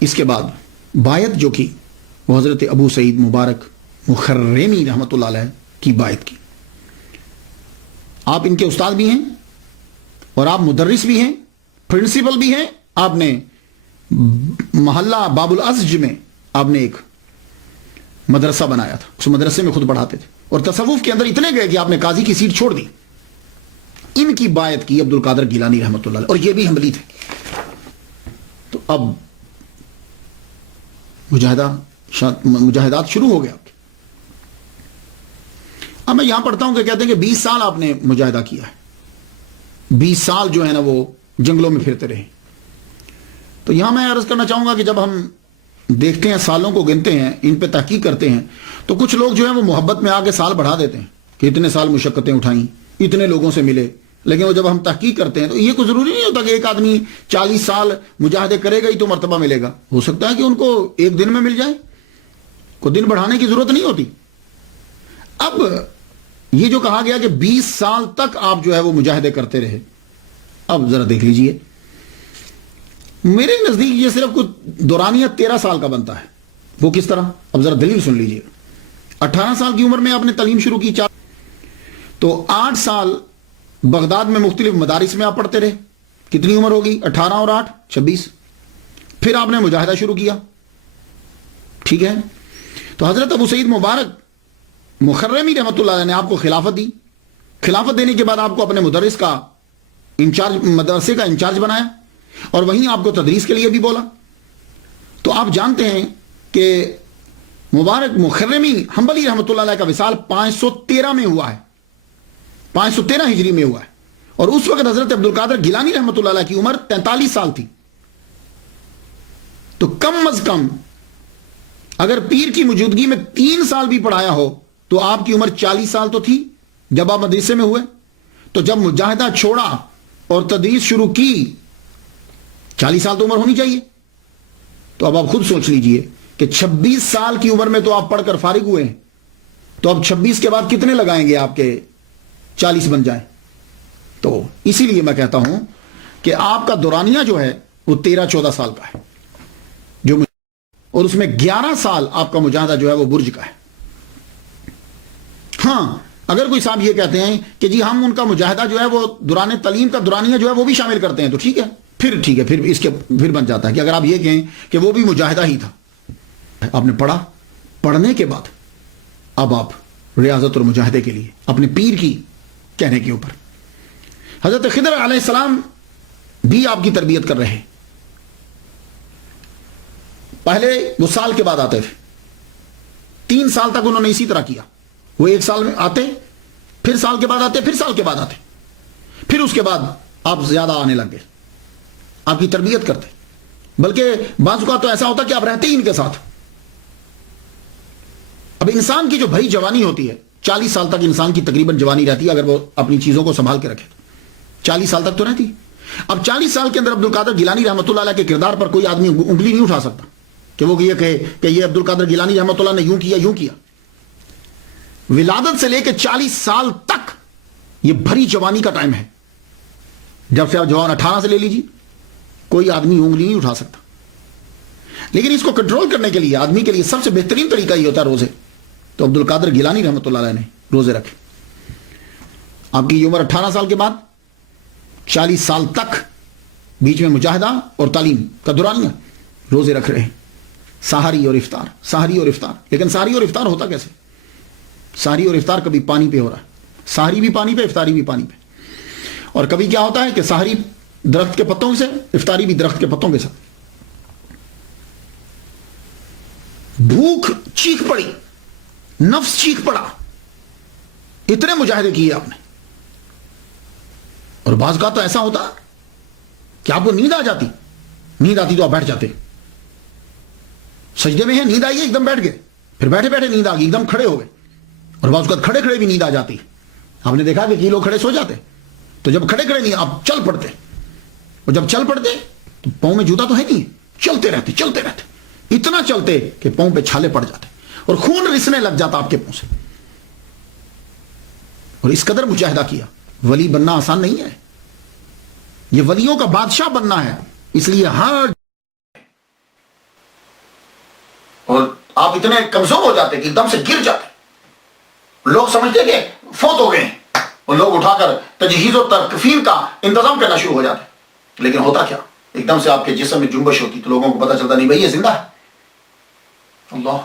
اس کے بعد بایت جو کی وہ حضرت ابو سعید مبارک مخرمی رحمۃ اللہ علیہ کی بایت کی. آپ ان کے استاد بھی ہیں اور آپ مدرس بھی ہیں، پرنسپل بھی ہیں. آپ نے محلہ باب الازج میں آپ نے ایک مدرسہ بنایا تھا، اس مدرسے میں خود پڑھاتے تھے، اور تصوف کے اندر اتنے گئے کہ آپ نے قاضی کی سیٹ چھوڑ دی. ان کی بایت کی عبد القادر گیلانی رحمۃ اللہ علیہ، اور یہ بھی حنبلی تھے. تو اب مجاہدات شروع ہو گیا. اب میں یہاں پڑھتا ہوں کہ کہتے ہیں کہ 20 سال آپ نے مجاہدہ کیا ہے، 20 سال جو ہے نا وہ جنگلوں میں پھرتے رہے. تو یہاں میں عرض کرنا چاہوں گا کہ جب ہم دیکھتے ہیں، سالوں کو گنتے ہیں، ان پہ تحقیق کرتے ہیں، تو کچھ لوگ جو ہیں وہ محبت میں آ کے سال بڑھا دیتے ہیں کہ اتنے سال مشقتیں اٹھائیں، اتنے لوگوں سے ملے. لیکن وہ جب ہم تحقیق کرتے ہیں تو یہ کوئی ضروری نہیں ہوتا کہ ایک آدمی 40 سال مجاہدے کرے گا ہی تو مرتبہ ملے گا. ہو سکتا ہے کہ ان کو ایک دن میں مل جائے، کوئی دن بڑھانے کی ضرورت نہیں ہوتی. اب یہ جو کہا گیا کہ 20 سال تک آپ جو ہے وہ مجاہدے کرتے رہے، اب ذرا دیکھ لیجئے. میرے نزدیک یہ صرف کچھ دورانیہ 13 سال کا بنتا ہے. وہ کس طرح؟ اب ذرا دلیل سن لیجئے. 18 سال کی عمر میں آپ نے تعلیم شروع کی، تو 8 سال بغداد میں مختلف مدارس میں آپ پڑھتے رہے. کتنی عمر ہوگی؟ 18 اور 8 26. پھر آپ نے مجاہدہ شروع کیا. ٹھیک ہے. تو حضرت ابو سعید مبارک مخرمی رحمۃ اللہ علیہ نے آپ کو خلافت دی. خلافت دینے کے بعد آپ کو اپنے مدرس کا انچارج، مدرسے کا انچارج بنایا، اور وہیں آپ کو تدریس کے لیے بھی بولا. تو آپ جانتے ہیں کہ مبارک مخرمی حنبلی رحمۃ اللہ علیہ کا وصال 513 میں ہوا ہے، 513 ہجری میں ہوا ہے. اور اس وقت حضرت عبد القادر گیلانی رحمۃ اللہ علیہ کی عمر 43 سال تھی. تو کم از کم اگر پیر کی موجودگی میں 3 سال بھی پڑھایا ہو تو آپ کی عمر 40 سال تو تھی جب آپ مدرسے میں ہوئے. تو جب مجاہدہ چھوڑا اور تدریس شروع کی، 40 سال تو عمر ہونی چاہیے. تو اب آپ خود سوچ لیجئے کہ 26 سال کی عمر میں تو آپ پڑھ کر فارغ ہوئے ہیں، تو اب 26 کے بعد کتنے لگائیں گے آپ کے 40 بن جائیں. تو اسی لیے میں کہتا ہوں کہ آپ کا دورانیہ جو ہے وہ 13-14 سال کا ہے، اور اس میں 11 سال آپ کا مجاہدہ جو ہے وہ برج کا ہے. ہاں اگر کوئی صاحب یہ کہتے ہیں کہ جی ہم ان کا مجاہدہ جو ہے وہ دوران تعلیم کا دورانیہ جو ہے وہ بھی شامل کرتے ہیں، تو ٹھیک ہے، پھر اس کے پھر بن جاتا ہے کہ اگر آپ یہ کہیں کہ وہ بھی مجاہدہ ہی تھا. آپ نے پڑھا، پڑھنے کے بعد اب آپ ریاضت اور مجاہدے کے لیے اپنے پیر کی کہنے کے اوپر حضرت خضر علیہ السلام بھی آپ کی تربیت کر رہے. پہلے وہ سال کے بعد آتے تھے، 3 سال تک انہوں نے اسی طرح کیا. وہ 1 سال میں آتے، پھر سال کے بعد آتے، پھر سال کے بعد آتے، پھر اس کے بعد آپ زیادہ آنے لگ گئے، آپ کی تربیت کرتے. بلکہ بعض اوقات تو ایسا ہوتا کہ آپ رہتے ہی ان کے ساتھ. اب انسان کی جو بھری جوانی ہوتی ہے، 40 سال تک انسان کی تقریباً جوانی رہتی ہے اگر وہ اپنی چیزوں کو سنبھال کے رکھے. 40 سال تک تو رہتی. اب 40 سال کے اندر عبد القادر گیلانی رحمۃ اللہ علیہ کے کردار پر کوئی آدمی انگلی نہیں اٹھا سکتا کہ وہ یہ کہے کہ یہ عبد القادر گیلانی رحمۃ اللہ نے یوں کیا یوں کیا. ولادت سے لے کے 40 سال تک یہ بھری جوانی کا ٹائم ہے. جب سے آپ جوان 18 سے لے لیجیے، کوئی آدمی انگلی نہیں اٹھا سکتا. لیکن اس کو کنٹرول کرنے کے لیے آدمی کے لیے سب سے بہترین طریقہ یہ ہوتا ہے روزے. تو عبد القادر گیلانی رحمۃ اللہ علیہ نے روزے رکھے. آپ کی عمر 18 سال کے بعد 40 سال تک بیچ میں مجاہدہ اور تعلیم کا دورانیہ روزے رکھ رہے ہیں، سحری اور افطار، سحری اور افطار. لیکن سحری اور افطار ہوتا کیسے؟ سحری اور افطار کبھی پانی پہ ہو رہا ہے، سحری بھی پانی پہ، افطاری بھی پانی پہ. اور کبھی کیا ہوتا ہے کہ سحری درخت کے پتوں سے، افطاری بھی درخت کے پتوں کے ساتھ. بھوک چیخ پڑی، نفس چیخ پڑا، اتنے مجاہدے کیے آپ نے. اور بعض کا تو ایسا ہوتا کہ آپ کو نیند آ جاتی، نیند آتی تو آپ بیٹھ جاتے. سجدے میں ہیں، نیند آئی ہے، ایک دم بیٹھ گئے، پھر بیٹھے بیٹھے نیند آ گئی، ایک دم کھڑے ہو گئے. اور بعض اوقات کھڑے کھڑے بھی نیند آ جاتی. آپ نے دیکھا کہ لوگ کھڑے سو جاتے، تو جب کھڑے کھڑے نہیں آپ چل پڑتے، اور جب چل پڑتے تو پاؤں میں جوتا تو ہے نہیں، چلتے رہتے، اتنا چلتے کہ پاؤں پہ چھالے پڑ جاتے اور خون رسنے لگ جاتا آپ کے پاؤں سے. اور اس قدر مجاہدہ کیا. ولی بننا آسان نہیں ہے، یہ ولیوں کا بادشاہ بننا ہے. اس لیے ہر آپ اتنے کمزور ہو جاتے کہ ایک دم سے گر جاتے. لوگ سمجھتے کہ فوت ہو گئے ہیں اور لوگ اٹھا کر تجہیز و تکفین کا انتظام کرنا شروع ہو جاتے. لیکن ہوتا کیا, ایک دم سے آپ کے جسم میں جنبش ہوتی تو لوگوں کو پتہ چلتا نہیں بھائی یہ زندہ ہے. اللہ